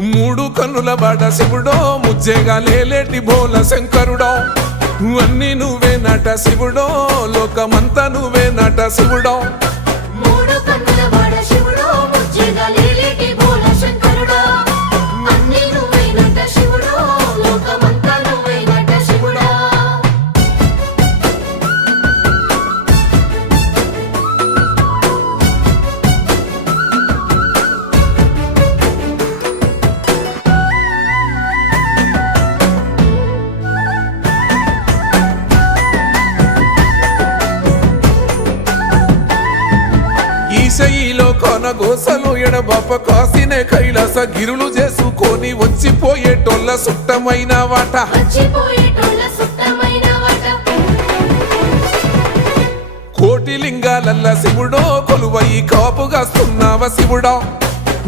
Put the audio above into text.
మూడు కన్నుల బాట శివుడో ముజ్జేగా లేలేటి భోల శంకరుడో. అన్ని నువ్వే నట శివుడో లోకమంతా నువ్వే నట శివుడో. ఈశయిలో కొనగోసలు ఎడబాప కాసినే కైలాస గిరులు చేసుకొని వచ్చిపోయేటోళ్ళ సుట్టమైన వాట. కోటి లింగాలల్ల శివుడో కొలువయి కాపుగాస్తున్నావ శివుడా.